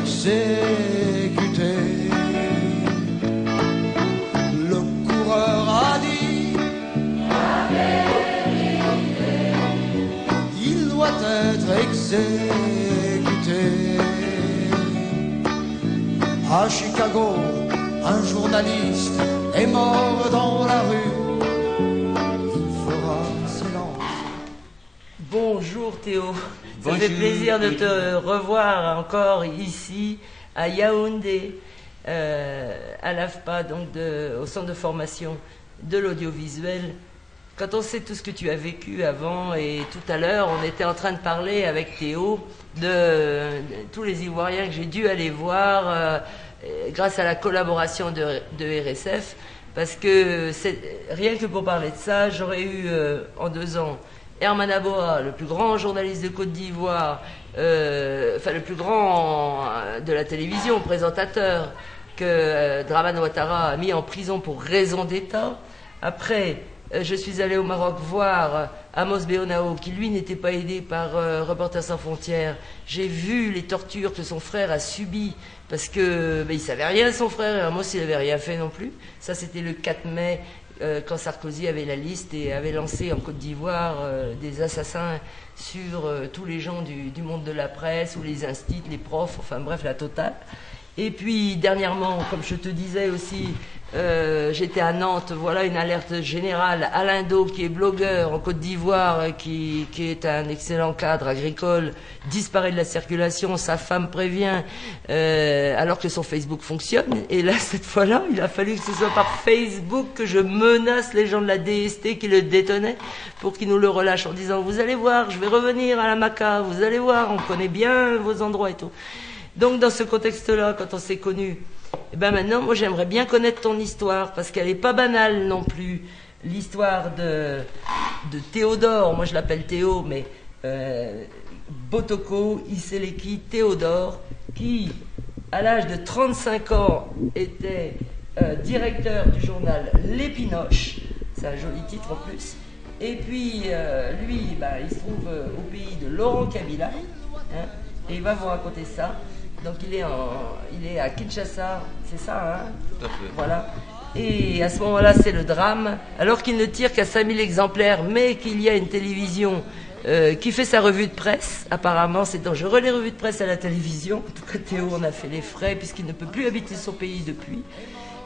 exécuté. Le coureur a dit la vérité. Il doit être exécuté. À Chicago, un journaliste est mort dans la rue. Il fera silence. Bonjour Théo, ça fait plaisir de te revoir encore ici à Yaoundé, à l'AFPA, donc au centre de formation de l'audiovisuel. Quand on sait tout ce que tu as vécu avant, et tout à l'heure on était en train de parler avec Théo de tous les Ivoiriens que j'ai dû aller voir grâce à la collaboration de RSF, parce que rien que pour parler de ça, j'aurais eu en 2 ans Herman Aboa, le plus grand journaliste de Côte d'Ivoire, enfin le plus grand de la télévision, présentateur, que Dramane Ouattara a mis en prison pour raison d'État. Après, je suis allé au Maroc voir Amos Beonao, qui lui n'était pas aidé par Reporters sans frontières. J'ai vu les tortures que son frère a subies, parce que il savait rien, son frère, et Amos il n'avait rien fait non plus. Ça c'était le 4 mai, quand Sarkozy avait la liste et avait lancé en Côte d'Ivoire des assassins sur tous les gens du monde de la presse, ou les instituts, les profs, enfin bref, la totale. Et puis dernièrement, comme je te disais aussi, j'étais à Nantes, voilà une alerte générale. Alain Do, qui est blogueur en Côte d'Ivoire, qui est un excellent cadre agricole, disparaît de la circulation, sa femme prévient, alors que son Facebook fonctionne. Et là, cette fois-là, il a fallu que ce soit par Facebook que je menace les gens de la DST qui le détenaient pour qu'ils nous le relâchent en disant « Vous allez voir, je vais revenir à la Maca, vous allez voir, on connaît bien vos endroits et tout ». Donc dans ce contexte-là, quand on s'est connus, eh ben maintenant, moi j'aimerais bien connaître ton histoire, parce qu'elle n'est pas banale non plus. L'histoire de Théodore, moi je l'appelle Théo, mais Botoko Iseleki Théodore, qui à l'âge de 35 ans était directeur du journal L'Épinoche, c'est un joli titre en plus, et puis lui, il se trouve au pays de Laurent Kabila, hein, et il va vous raconter ça. Donc il est à Kinshasa, c'est ça, hein? Tout à fait. Voilà. Et à ce moment-là, c'est le drame. Alors qu'il ne tire qu'à 5000 exemplaires, mais qu'il y a une télévision qui fait sa revue de presse. Apparemment, c'est dangereux les revues de presse à la télévision. En tout cas, Théo en a fait les frais, puisqu'il ne peut plus habiter son pays depuis.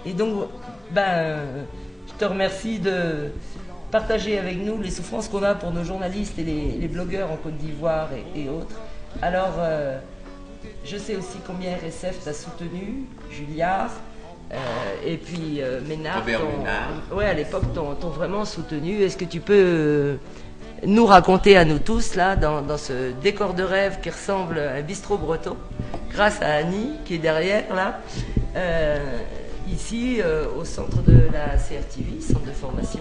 Et donc, je te remercie de partager avec nous les souffrances qu'on a pour nos journalistes et les blogueurs en Côte d'Ivoire et autres. Alors... je sais aussi combien RSF t'a soutenu, Julliard, et puis Ménard. Ouais, à l'époque, t'ont vraiment soutenu. Est-ce que tu peux nous raconter à nous tous, là, dans ce décor de rêve qui ressemble à un bistrot breton, grâce à Annie, qui est derrière, là, ici, au centre de la CRTV, centre de formation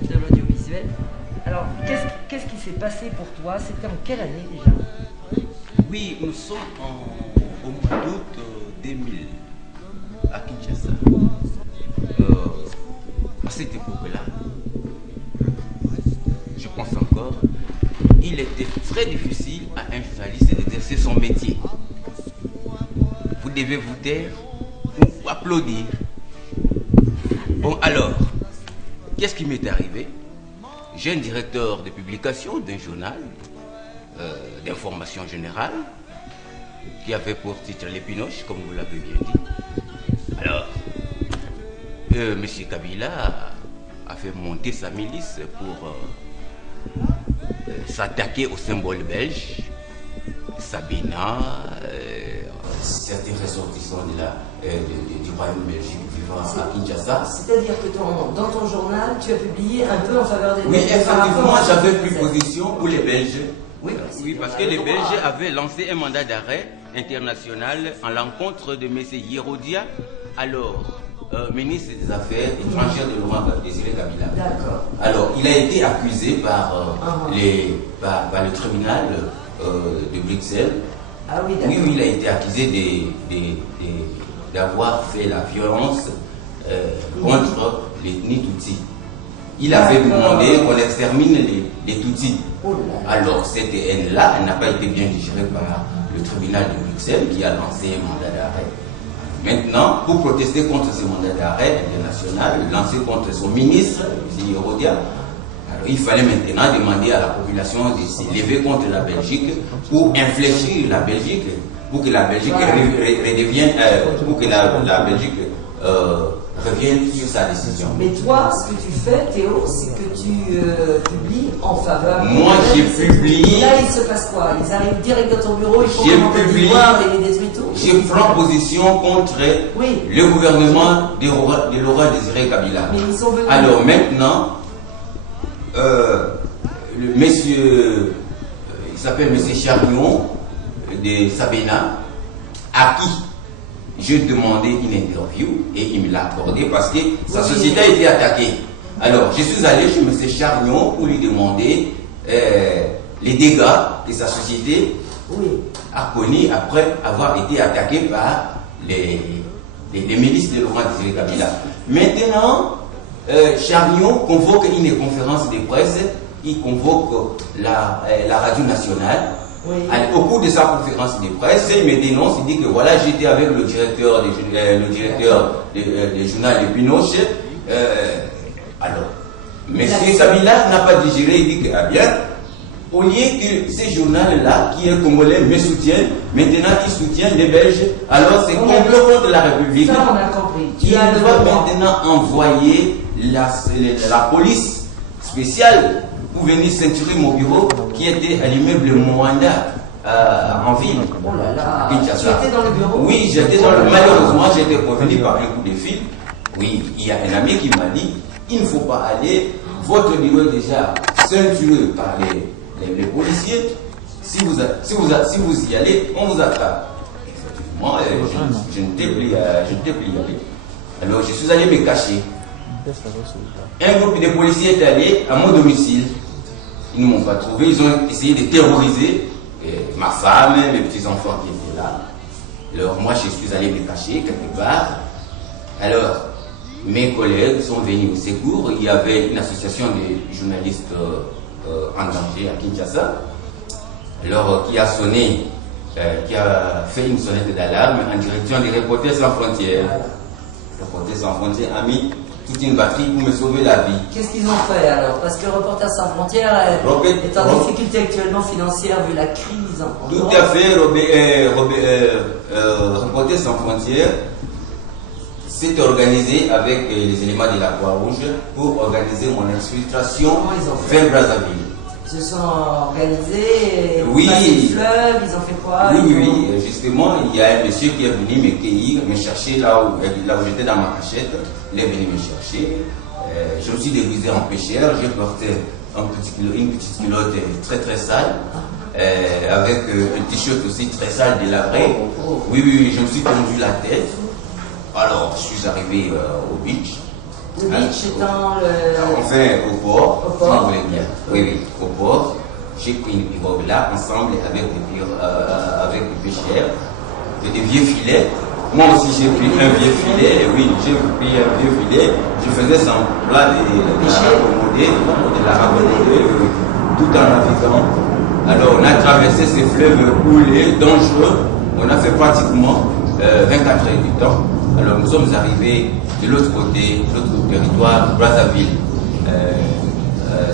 de l'audiovisuel. Alors, qu'est-ce qui s'est passé pour toi? C'était en quelle année déjà? Oui, nous sommes au mois d'août 2000 à Kinshasa. À cette époque-là, je pense encore, il était très difficile à un journaliste d'exercer son métier. Vous devez vous taire ou applaudir. Bon alors, qu'est-ce qui m'est arrivé? J'ai un directeur de publication d'un journal d'information générale qui avait pour titre L'Épinoche, comme vous l'avez bien dit. Alors, M. Kabila a fait monter sa milice pour s'attaquer au symbole belge, Sabina, certains ressortissants du royaume belgique vivant à Kinshasa. C'est-à-dire que dans ton journal, tu as publié un peu en faveur des Belges. Oui, effectivement, j'avais pris position pour les Belges. Oui, parce que les Belges avaient lancé un mandat d'arrêt international en l'encontre de M. Yerodia, alors ministre des Affaires étrangères de Laurent Désiré Kabila. D'accord. Alors, il a été accusé par le tribunal de Bruxelles. Ah oui, d'accord. Oui, il a été accusé d'avoir fait la violence contre l'ethnie Tutsi. Il avait demandé qu'on extermine les Tutsis. Alors, cette haine-là, elle n'a pas été bien digérée par le tribunal de Bruxelles qui a lancé un mandat d'arrêt. Maintenant, pour protester contre ce mandat d'arrêt international, lancé contre son ministre, M. Yorodia, alors il fallait maintenant demander à la population de se lever contre la Belgique pour infléchir la Belgique, pour que la Belgique redevienne, pour que la Belgique revienne sur sa décision. Mais toi, ce que tu fais, Théo, c'est que tu publies en faveur. Moi, j'ai publié. Là, il se passe quoi? Ils arrivent direct dans ton bureau, ils font des devoirs et les détruisent tout. Je prends position contre le gouvernement de Laurent Désiré Kabila. Mais ils sont venus. Alors maintenant, le monsieur, il s'appelle monsieur Charnion de Sabena, à qui j'ai demandé une interview et il me l'a accordé parce que sa société a été attaquée. Alors, je suis allé chez M. Charnion pour lui demander les dégâts que sa société a connus après avoir été attaquée par les milices de Laurent Désiré Kabila. Maintenant, Charnion convoque une conférence de presse, il convoque la radio nationale. Oui. Au cours de sa conférence de presse, il me dénonce, il dit que voilà, j'étais avec le directeur du journal de Pinochet. Alors, M. Kabila n'a pas digéré, il dit que, ah bien, au lieu que ce journal-là, qui est congolais, me soutienne, maintenant il soutient les Belges, alors c'est complot contre la République. Ça, on a compris. Il va maintenant envoyer la police spéciale pour venir ceinturer mon bureau qui était à l'immeuble Mwanda en ville. Oh là là. Kinshasa. Tu étais dans le bureau? Oui, j'étais dans le. Malheureusement, j'ai été prévenu par un coup de fil. Oui, il y a un ami qui m'a dit il ne faut pas aller. Votre bureau est déjà ceinturé par les policiers. Si vous y allez, on vous attrape. Effectivement, je ne t'ai plus y aller. Alors, je suis allé me cacher. Un groupe de policiers est allé à mon domicile. Ils ne m'ont pas trouvé. Ils ont essayé de terroriser ma femme, mes petits-enfants qui étaient là. Alors moi, je suis allé me cacher quelque part. Alors, mes collègues sont venus au secours. Il y avait une association de journalistes en danger à Kinshasa. Alors, qui a sonné, qui a fait une sonnette d'alarme en direction des Reporters sans frontières. Reporters sans frontières a mis toute une batterie pour me sauver la vie. Qu'est-ce qu'ils ont fait alors? Parce que Reporters sans frontières est en difficulté actuellement financière vu la crise en Tout Europe. à fait, Reporters sans frontières s'est organisé avec les éléments de la Croix-Rouge pour organiser mon exfiltration vers Brazzaville. Ils se sont organisés, Oui. passé le fleuve, ils ont fait quoi? Oui, justement, il y a un monsieur qui est venu me cueillir, me chercher là où j'étais dans ma cachette. Il est venu me chercher. Je me suis déguisé en pêcheur. J'ai porté une petite culotte très très sale, avec un t-shirt aussi très sale délabré. Oui, je me suis tendu la tête. Alors, je suis arrivé au beach. Le beach étant le... Enfin, au port, Au port. si vous voulez bien. Oui, au port. J'ai pris une pirogue là, ensemble avec des pêcheurs et des vieux filets. Moi aussi, j'ai pris un vieux filet. Oui, j'ai pris un vieux filet. Je faisais semblant de la raccommoder, tout en naviguant. Alors, on a traversé ces fleuves coulés, dangereux. On a fait pratiquement 24 heures du temps. Alors, nous sommes arrivés de l'autre côté, l'autre territoire, Brazzaville,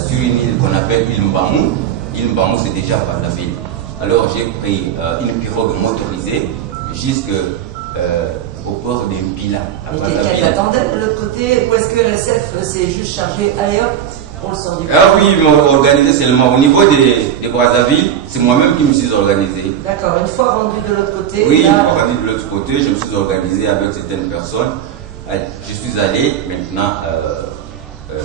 sur une île qu'on appelle île Mbamou. Île Mbamou, c'est déjà Brazzaville. Alors, j'ai pris une pirogue motorisée jusqu'au port de Mpila. Mais quelqu'un t'attendait de l'autre côté? Ou est-ce que l'SF s'est juste chargé? Allez hop, on le sort du port. Ah oui, ils m'ont organisé seulement. Au niveau de Brazzaville, c'est moi-même qui me suis organisé. D'accord, une fois rendu de l'autre côté. Oui, là... une fois rendu de l'autre côté, je me suis organisé avec certaines personnes. Je suis allé maintenant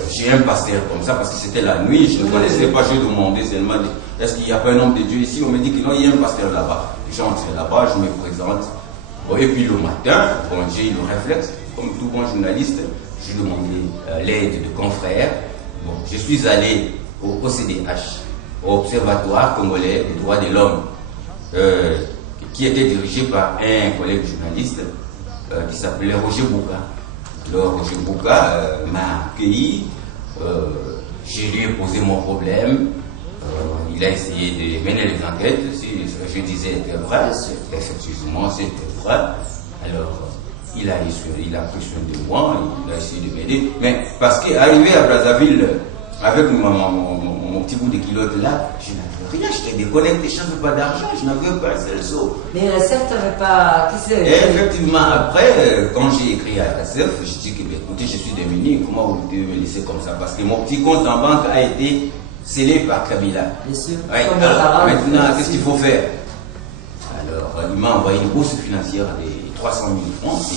chez un pasteur comme ça parce que c'était la nuit, je ne connaissais pas, je demandais seulement est-ce qu'il n'y a pas un homme de Dieu ici? On me dit que non, il y a un pasteur là-bas. J'entre là-bas, je me présente. Bon, et puis le matin, bon, j'ai eu le réflexe, comme tout bon journaliste, j'ai demandé l'aide de confrères. Bon, je suis allé au OCDH, au Observatoire congolais des droits de l'homme, qui était dirigé par un collègue journaliste qui s'appelait Roger Bouka. Alors Roger Bouka m'a accueilli, je lui ai posé mon problème, Il a essayé de mener les enquêtes, si ce que je disais était vrai, effectivement c'était vrai. Alors, il a pris soin de moi, il a essayé de m'aider. Mais parce qu'arrivé à Brazzaville, avec mon petit bout de culotte là, je n'avais rien, j'étais déconnecté, je n'avais pas d'argent, je n'avais pas un seul sou. Mais RSF, tu n'avais pas. Et effectivement, après, quand j'ai écrit à RSF, je dis que, écoutez, je suis démuni, comment vous devez me laisser comme ça? Parce que mon petit compte en banque a été scellé par Kabila. Bien sûr. Oui, alors, maintenant, qu'est-ce qu'il faut faire? Alors, il m'a envoyé une bourse financière de 300 000 francs, et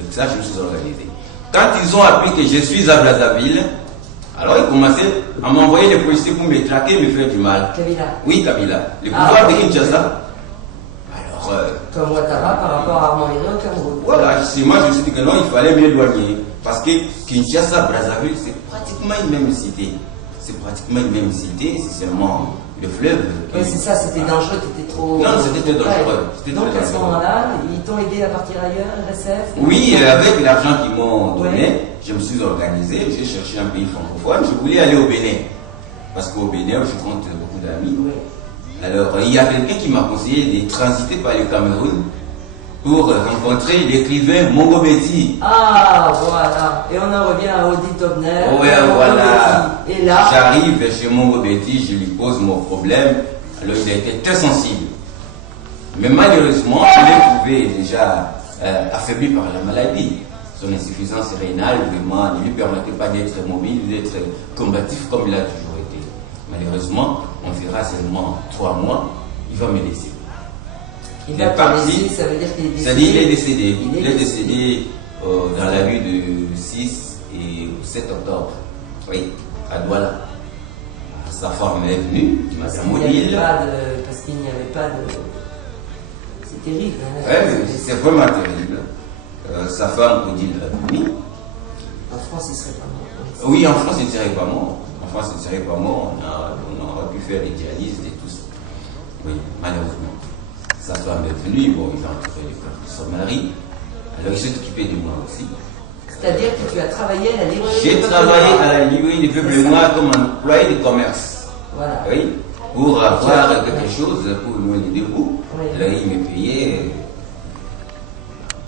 avec ça, je me suis organisé. Quand ils ont appris que je suis à Brazzaville, alors ils commençaient à m'envoyer les policiers pour me traquer, me faire du mal. Kabila. Oui, Kabila. Les pouvoirs de Kinshasa. Alors. Comme Ouattara par rapport à Armand Henry au Cameroun. Voilà, moi je me suis dit que non, il fallait m'éloigner. Parce que Kinshasa, Brazzaville, c'est pratiquement une même cité. C'est pratiquement une même cité, c'est seulement le fleuve. Oui, c'est ça, c'était dangereux, t'étais trop. Non, c'était dangereux. Donc à ce moment-là, ils t'ont aidé à partir ailleurs, RSF? Oui, avec l'argent qu'ils m'ont donné, je me suis organisé, j'ai cherché un pays francophone, je voulais aller au Bénin. Parce qu'au Bénin, je compte beaucoup d'amis. Oui. Alors, il y a quelqu'un qui m'a conseillé de transiter par le Cameroun pour rencontrer l'écrivain Mongo Betty. Ah, voilà. Et on en revient à Audit Tobner. Oui, voilà. Et là, j'arrive chez Mongo Betty, je lui pose mon problème. Alors, il a été très sensible. Mais malheureusement, je l'ai trouvé déjà affaibli par la maladie. Son insuffisance rénale, vraiment, ne lui permettait pas d'être mobile, d'être combatif comme il a toujours été. Malheureusement, on verra seulement 3 mois, il va me laisser. Il va parti, ça veut dire qu'il est décédé. C'est-à-dire qu'il est décédé. Il est décédé dans la nuit de 6 et 7 octobre. Oui, à Douala. Sa femme est venue, Madame Odile. Parce qu'il n'y avait pas de. C'est terrible. Hein, oui, c'est vraiment terrible. Sa femme Odile est venue. En France, il ne serait pas mort. Oui, en France, il ne serait pas mort. En France, il ne serait pas mort. On aurait pu faire les dialyses et tout ça. Oui, malheureusement. Sa femme est venue, bon, il a entouré le corps de son mari. Alors, il s'est occupé de moi aussi. C'est-à-dire que tu as travaillé à la librairie. J'ai travaillé à la librairie du Peuple Noir comme employé de commerce. Voilà. Oui, pour avoir quelque chose pour me mener debout. Oui. Alors, il me payait.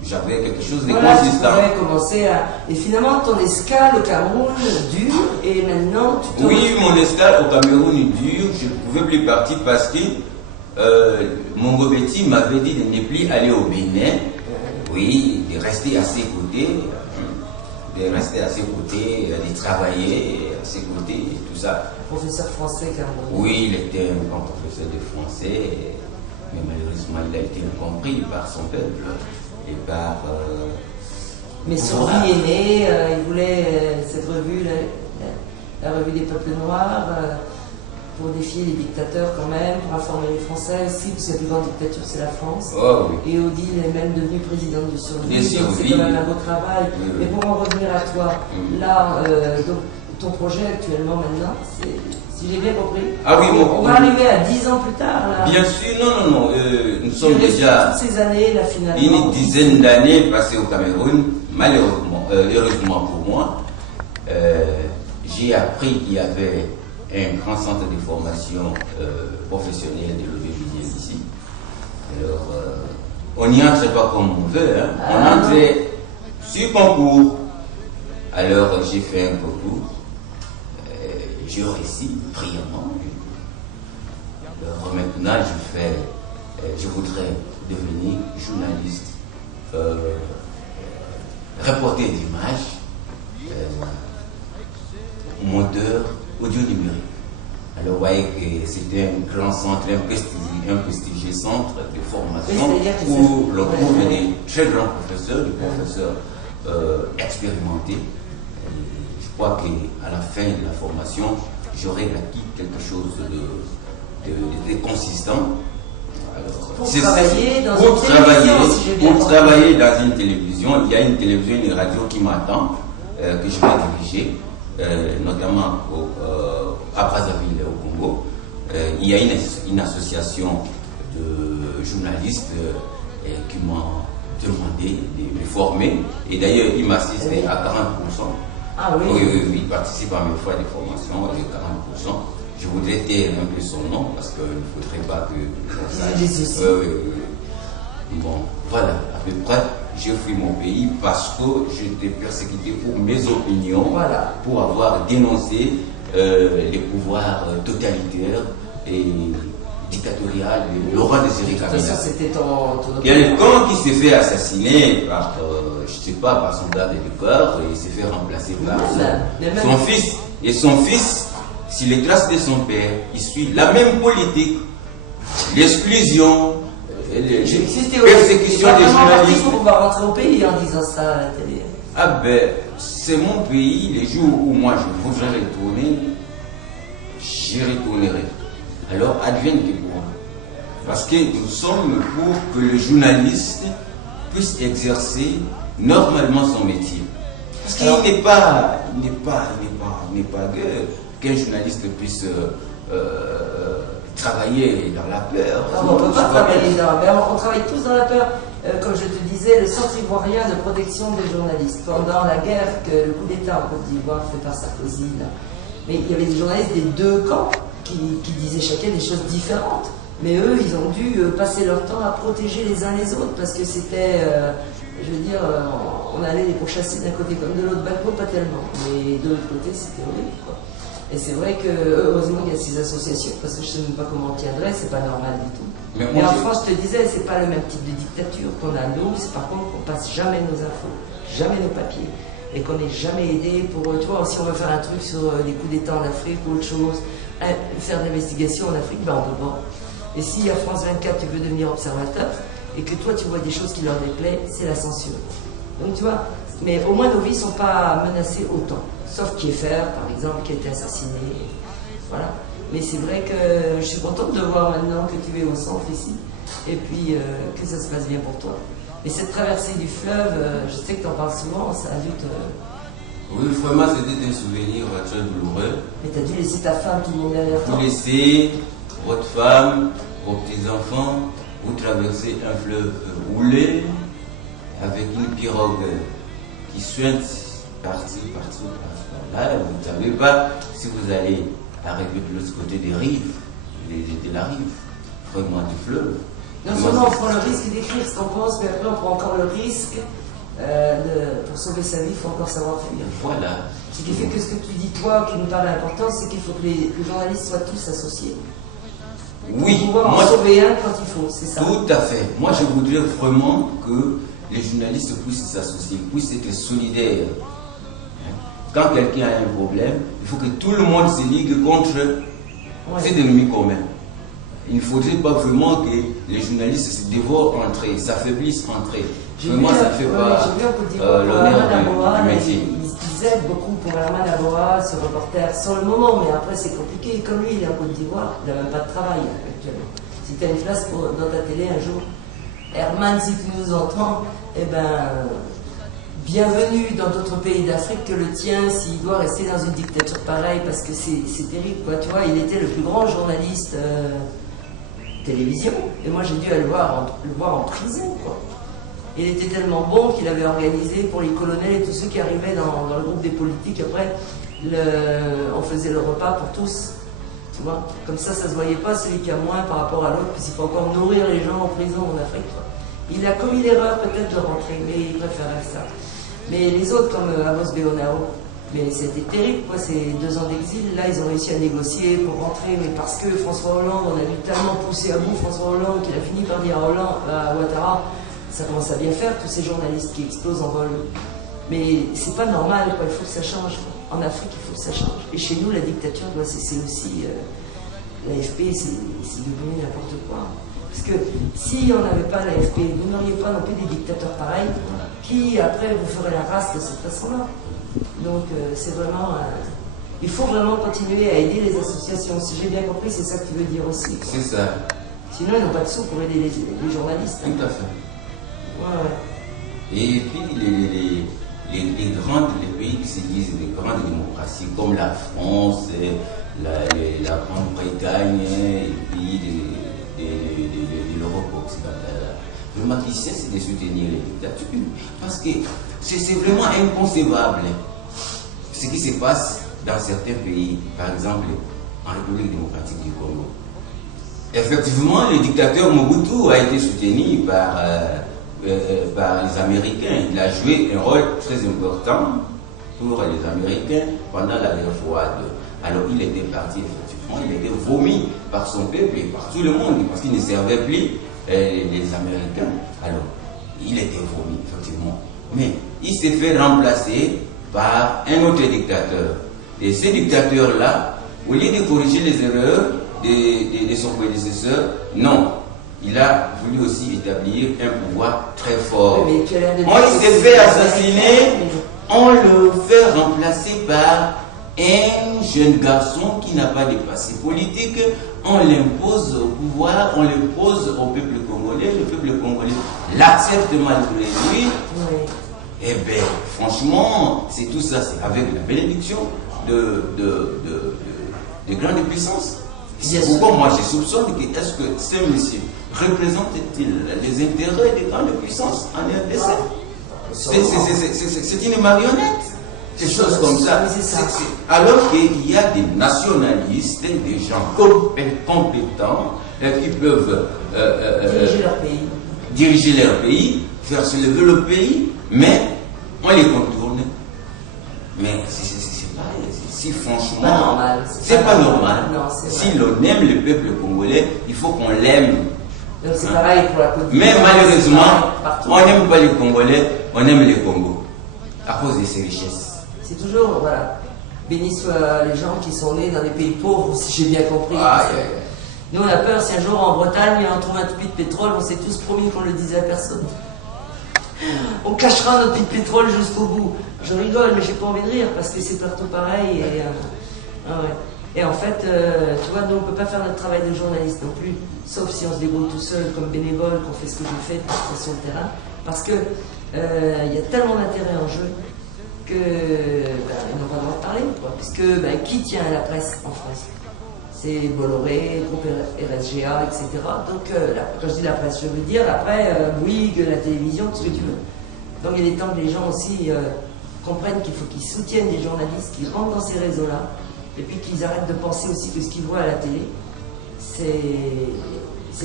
J'avais quelque chose de voilà, consistant. Tu pouvais commencer à. Et finalement, ton escale au Cameroun dure, et maintenant tu te. Oui, mon escale au Cameroun dure. Je ne pouvais plus partir parce que Mongo Betty m'avait dit de ne plus aller au Bénin. Oui, de rester à ses côtés. De rester à ses côtés, de travailler à ses côtés et tout ça. Professeur français Cameroun. Oui, il était un grand professeur de français, mais malheureusement, il a été incompris par son peuple et par. Mais son vie est née, il voulait cette revue, la revue des peuples noirs, pour défier les dictateurs quand même, pour informer les Français aussi, parce que la plus grande dictature c'est la France. Oh, oui. Et Odile est même devenue présidente du Survie, donc c'est oui. quand même un beau travail. Oui, oui. Mais pour en revenir à toi, là, donc, ton projet actuellement maintenant, c'est, si j'ai bien compris, ah, oui, on va arriver à 10 ans plus tard. Là. Bien sûr, non. Nous sommes déjà toutes ces années, là, finalement. une dizaine d'années passées au Cameroun, malheureusement, heureusement pour moi. J'ai appris qu'il y avait un grand centre de formation professionnelle de l'audiovisuel ici. Alors, on n'y entre pas comme on veut, hein. On entre sur concours. Alors, j'ai fait un concours. J'ai réussi brillamment. Alors, maintenant, je voudrais devenir journaliste, reporter d'images, monteur audio numérique. Alors, vous voyez que c'était un grand centre, un prestigieux centre de formation où l'on trouve des très grands professeurs, des professeurs expérimentés. Je crois qu'à la fin de la formation, j'aurais acquis quelque chose de consistant. Alors, pour travailler dans une télévision, il y a une télévision, une radio qui m'attend, que je vais diriger. Notamment à Brazzaville, au Congo. Il y a une association de journalistes qui m'ont demandé de me former. Et d'ailleurs, ils m'assistent à 40%. Ah oui. Oui, ils participent à mes fois de formation de 40%. je voudrais taire un peu son nom parce qu'il ne faudrait pas que l'on sache. Bon, voilà, à peu près, j'ai fui mon pays parce que j'étais persécuté pour mes opinions, voilà, pour avoir dénoncé les pouvoirs totalitaires et dictatorial de Laurent Désiré Kabila. C'était ton Il y a le camp qui s'est fait assassiner par, je sais pas, par son garde de corps et il s'est fait remplacer par son fils. Et son fils, sur les traces de son père, il suit la même politique, l'exclusion, persécution des journalistes. On va rentrer au pays en disant ça à la télé. Ah ben, c'est mon pays. Les jours où moi je voudrais retourner, j'y retournerai. Alors advienne que pourra. Parce que nous sommes pour que le journaliste puisse exercer normalement son métier. Parce qu'il n'est pas qu'un journaliste puisse travailler dans la peur. Non, on ne peut pas travailler dans la peur. On travaille tous dans la peur. Comme je te disais, le Centre ivoirien de protection des journalistes. Pendant la guerre que le coup d'État en Côte d'Ivoire fait par Sarkozy, là. Mais il y avait des journalistes des deux camps qui disaient chacun des choses différentes. Mais eux, ils ont dû passer leur temps à protéger les uns les autres parce que c'était, je veux dire, on allait les pourchasser d'un côté comme de l'autre. Bacco, pas tellement. Mais de l'autre côté, c'était horrible, quoi. Et c'est vrai que, heureusement, il y a ces associations, parce que je ne sais même pas comment on tiendrait, c'est pas normal du tout. Mais en France, je te disais, c'est pas le même type de dictature qu'on a nous, c'est par contre qu'on passe jamais nos infos, jamais nos papiers, et qu'on n'est jamais aidé pour, tu vois, si on veut faire un truc sur les coups d'État en Afrique ou autre chose, faire de l'investigation en Afrique, ben on peut pas. Et si à France 24, tu veux devenir observateur, et que toi, tu vois des choses qui leur déplaisent, c'est la censure. Donc, tu vois, mais au moins nos vies ne sont pas menacées autant. Sauf Kieffer, par exemple, qui a été assassiné. Voilà. Mais c'est vrai que je suis contente de voir maintenant que tu es au centre ici. Et puis que ça se passe bien pour toi. Mais cette traversée du fleuve, je sais que tu en parles souvent, ça a dû te... Oui, vraiment, c'était un souvenir très douloureux. Mais tu as dû laisser ta femme, tout le monde derrière toi. Vous laissez votre femme, vos petits-enfants, vous traversez un fleuve roulé avec une pirogue qui suinte partie. Là, vous ne savez pas si vous allez arriver de l'autre côté des rives, de la rive, vraiment du fleuve. Non seulement on prend le risque d'écrire ce qu'on pense, mais après on prend encore le risque pour sauver sa vie, il faut encore savoir fuir. Voilà. Ce qui fait que ce que tu dis, toi, qui nous parle d'importance, c'est qu'il faut que les journalistes soient tous associés. Oui, pour pouvoir en sauver un quand il faut, c'est ça. Tout à fait. Moi, je voudrais vraiment que les journalistes puissent s'associer, puissent être solidaires. Quand quelqu'un a un problème, il faut que tout le monde se ligue contre cet ennemi commun. Il ne faudrait pas vraiment que les journalistes se dévorent entre eux, s'affaiblissent entre eux. Moi, ça ne fait pas l'honneur du métier. Ils aident beaucoup pour Herman Aboa, ce reporter, sur le moment, mais après c'est compliqué. Comme lui, il est en Côte d'Ivoire, il n'a même pas de travail actuellement. Si tu as une place dans ta télé un jour, Herman, si tu nous entends, eh ben, bienvenue dans d'autres pays d'Afrique que le tien, s'il doit rester dans une dictature pareille, parce que c'est terrible, quoi. Tu vois, il était le plus grand journaliste télévision, et moi j'ai dû le voir en prison, quoi. Il était tellement bon qu'il avait organisé pour les colonels et tous ceux qui arrivaient dans le groupe des politiques. Après, on faisait le repas pour tous. Tu vois, comme ça se voyait pas celui qui a moins par rapport à l'autre, puisqu'il faut encore nourrir les gens en prison en Afrique. Quoi. Il a commis l'erreur peut-être de rentrer, mais il préférait ça. Mais les autres, comme Amos Beonao, mais c'était terrible, quoi, ces 2 ans d'exil. Là, ils ont réussi à négocier pour rentrer, mais parce que François Hollande, on a dû tellement pousser à bout François Hollande qu'il a fini par dire à Ouattara, ça commence à bien faire, tous ces journalistes qui explosent en vol. Mais c'est pas normal, quoi. Il faut que ça change. Quoi. En Afrique, il faut que ça change. Et chez nous, la dictature doit cesser aussi. L'AFP, c'est devenu n'importe quoi. Parce que si on n'avait pas l'AFP, vous n'auriez pas non plus des dictateurs pareils qui, après, vous feraient la race de cette façon-là. Donc, c'est vraiment... il faut vraiment continuer à aider les associations. Si j'ai bien compris, c'est ça que tu veux dire aussi. C'est ça. Sinon, ils n'ont pas de sous pour aider les journalistes. Tout à fait. Ouais. Et puis les pays qui se disent des grandes démocraties comme la France, la Grande-Bretagne, les pays de l'Europe occidentale, vraiment qui cessent de soutenir les dictatures. Parce que c'est vraiment inconcevable ce qui se passe dans certains pays. Par exemple, en République démocratique du Congo. Effectivement, le dictateur Mobutu a été soutenu par les Américains. Il a joué un rôle très important pour les Américains pendant la guerre froide. Alors il était parti, effectivement, il était vomi par son peuple et par tout le monde, parce qu'il ne servait plus les Américains. Alors, il était vomi, effectivement. Mais il s'est fait remplacer par un autre dictateur. Et ce dictateur-là, au lieu de corriger les erreurs de son prédécesseur, non. Il a voulu aussi établir un pouvoir très fort. Oui, on s'est fait assassiner, on le fait remplacer par un jeune garçon qui n'a pas de passé politique. On l'impose au pouvoir, on l'impose au peuple congolais. Le peuple congolais l'accepte malgré lui. Oui. Eh bien, franchement, c'est tout ça, c'est avec la bénédiction de grandes puissances. C'est pourquoi moi je soupçonne que est-ce que ce monsieur représente-t-il les intérêts des grandes puissances en RDC? C'est une marionnette. Des choses comme ça. Alors qu'il y a des nationalistes, des gens compétents qui peuvent diriger leur pays, faire se lever le pays, mais on les contourne. Mais c'est pareil. Si franchement, c'est pas normal. Si l'on aime le peuple congolais, il faut qu'on l'aime. C'est pareil pour la Côte d'Ivoire. Mais malheureusement, on n'aime pas les Congolais, on aime les Congos à cause de ses richesses. C'est toujours, voilà, bénis soient les gens qui sont nés dans des pays pauvres, si j'ai bien compris. Nous, on a peur si un jour en Bretagne, on trouve un puits de pétrole, on s'est tous promis qu'on ne le disait à personne. On cachera notre puits de pétrole jusqu'au bout. Je rigole, mais j'ai pas envie de rire parce que c'est partout pareil. Et en fait, tu vois, nous, on ne peut pas faire notre travail de journaliste non plus, sauf si on se débrouille tout seul comme bénévole, qu'on fait ce que je fais sur le terrain, parce que y a tellement d'intérêt en jeu que ils n'ont pas le droit de parler, quoi. Puisque qui tient la presse en France? C'est Bolloré, le groupe RSGA, etc. Donc, quand je dis la presse, je veux dire après Bouygues, la télévision, tout ce que tu veux. Donc, il est temps que les gens aussi comprennent qu'il faut qu'ils soutiennent les journalistes, qu'ils rentrent dans ces réseaux-là, et puis qu'ils arrêtent de penser aussi que ce qu'ils voient à la télé, c'est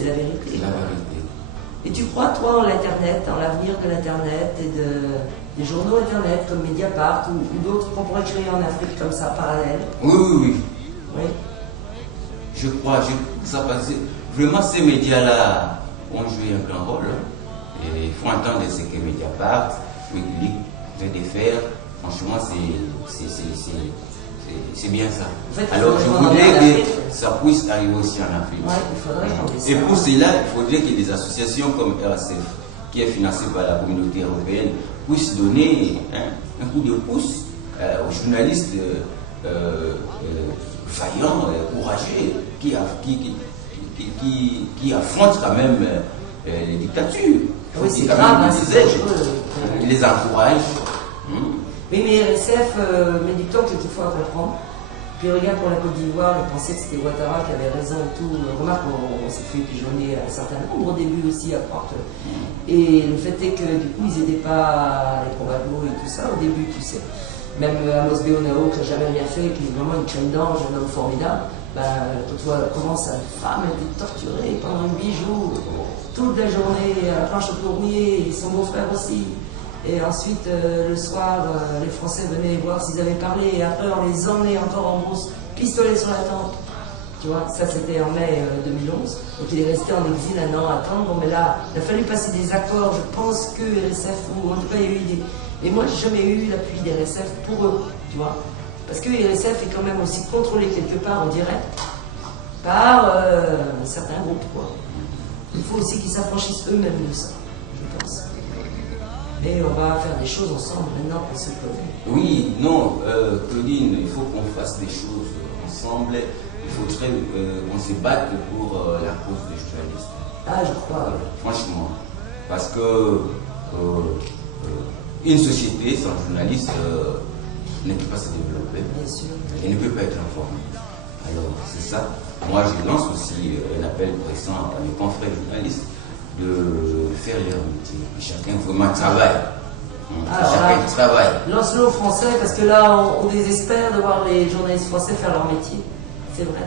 la vérité. C'est la vérité. Et tu crois, toi, en l'Internet, en l'avenir de l'Internet et des journaux Internet comme Mediapart ou d'autres qu'on pourrait créer en Afrique comme ça, parallèle? Oui. Oui. Je crois, ça passe. Vraiment, ces médias-là ont joué un grand rôle. Et il faut entendre ce que Mediapart, Wikileaks vient de faire. Franchement, c'est bien ça. En fait, alors, je voudrais que ça puisse arriver aussi en Afrique. Ouais, il faudrait et pour cela, il faudrait que des associations comme RSF, qui est financée par la communauté européenne, puissent donner un coup de pouce aux journalistes vaillants, courageux, qui affrontent quand même les dictatures. Oui, c'est grave, ils les encouragent. Oui, mais RSF met du temps quelquefois à comprendre. Puis regarde pour la Côte d'Ivoire, ils pensaient que c'était Ouattara qui avait raison et tout. Remarque, on s'est fait pigeonner un certain nombre au début aussi à Porte. Et le fait est que du coup, ils n'étaient pas les Probablo et tout ça au début, tu sais. Même Amos Beonao, qui n'a jamais rien fait, qui est vraiment une crème d'ange, un homme formidable, quand tu vois comment sa femme a été torturée pendant 8 jours, toute la journée à la planche au tournier, et son beau-frère aussi. Et ensuite, le soir, les Français venaient voir s'ils avaient parlé, et après on les emmenait encore en brousse, pistolet sur la tempe. Tu vois, ça c'était en mai 2011. Donc il est resté en exil un an à attendre. Bon, mais là, il a fallu passer des accords. Je pense que RSF, ou en tout cas il y a eu des... Et moi, j'ai jamais eu l'appui des RSF pour eux, tu vois. Parce que RSF est quand même aussi contrôlé quelque part, on dirait, par certains groupes, quoi. Il faut aussi qu'ils s'affranchissent eux-mêmes de ça, je pense. Et on va faire des choses ensemble maintenant pour se connaître. Oui, non, Claudine, il faut qu'on fasse des choses ensemble. Il faudrait qu'on se batte pour la cause des journalistes. Ah, je crois. Franchement. Parce que une société sans journaliste ne peut pas se développer. Bien sûr. Et ne peut pas être informée. Alors, c'est ça. Moi, je lance aussi un appel pressant à mes confrères journalistes de faire leur métier. Que chacun vraiment travaille. Chacun travaille. Lance-le aux Français, parce que là, on désespère de voir les journalistes français faire leur métier. C'est vrai.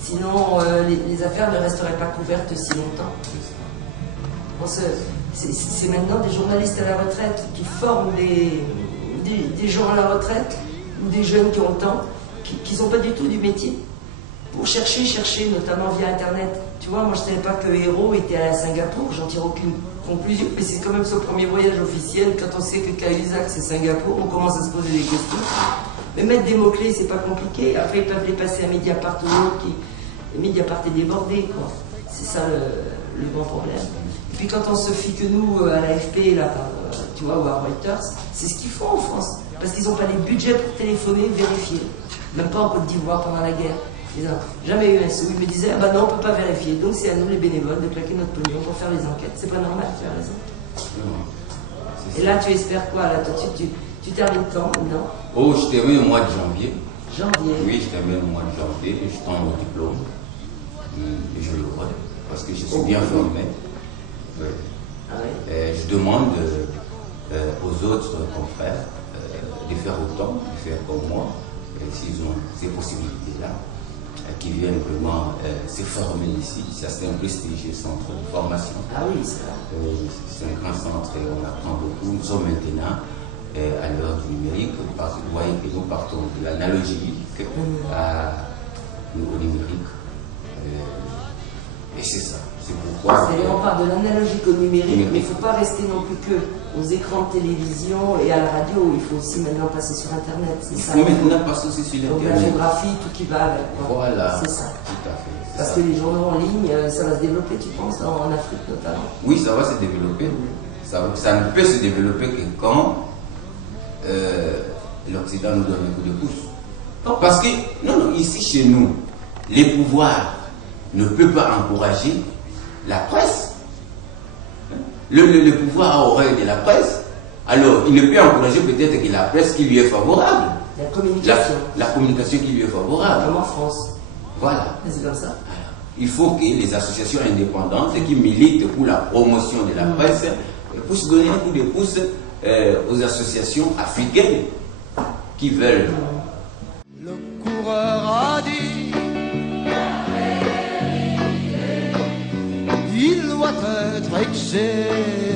Sinon, les affaires ne resteraient pas couvertes si longtemps. C'est maintenant des journalistes à la retraite qui forment des gens à la retraite, ou des jeunes qui ont le temps, qui ne sont pas du tout du métier, pour chercher, notamment via Internet. Tu vois, moi je ne savais pas que Hérault était allé à Singapour, j'en tire aucune conclusion, mais c'est quand même son premier voyage officiel. Quand on sait que Cahuzac c'est Singapour, on commence à se poser des questions. Mais mettre des mots-clés, c'est pas compliqué. Après, ils peuvent les passer à Mediapart ou l'autre, Mediapart est débordé, quoi. C'est ça le grand problème. Et puis quand on se fie que nous, à l'AFP, là, tu vois, ou à Reuters, c'est ce qu'ils font en France. Parce qu'ils n'ont pas les budgets pour téléphoner, vérifier. Même pas en Côte d'Ivoire pendant la guerre. Ils n'ont jamais eu un sou. Ils me disaient, ah bah non, on ne peut pas vérifier. Donc c'est à nous, les bénévoles, de claquer notre pognon pour faire les enquêtes. C'est pas normal, tu as raison. Et là, tu espères quoi, là, tout de suite, tu termines quand, non? Oh, je termine au mois de janvier. Janvier? Oui, je termine au mois de janvier. Je tends mon diplôme. Et je le vois. Parce que je suis bien formé. Oui. Ah oui? Je demande aux autres confrères de faire autant, de faire comme moi, s'ils ont ces possibilités-là, qui viennent vraiment se former ici. Ça, c'est un prestigieux centre de formation. Ah oui, c'est vrai. C'est un grand centre et on apprend beaucoup. Nous sommes maintenant à l'heure du numérique, parce que vous voyez que nous partons de l'analogique au numérique. Et c'est ça. C'est pourquoi. On parle de l'analogique au numérique, mais il ne faut pas rester non plus que aux écrans de télévision et à la radio. Il faut aussi maintenant passer sur Internet. Il faut maintenant passer aussi sur donc Internet. la géographie, tout qui va avec. Voilà. C'est ça. Tout à fait. Parce que les journaux en ligne, ça va se développer, tu penses, en Afrique notamment? Oui, ça va se développer. Ça ne peut se développer que quand l'Occident nous donne un coup de pouce. Parce que, non, ici chez nous, les pouvoirs ne peuvent pas encourager la presse. Le pouvoir aurait de la presse. Alors, il ne peut encourager peut-être que la presse qui lui est favorable. La communication. La communication qui lui est favorable. Comme en France. Voilà. C'est comme ça. Alors, il faut que les associations indépendantes qui militent pour la promotion de la presse puissent donner un coup de pouce aux associations africaines qui veulent. Le coureur a dit, il doit être excellent.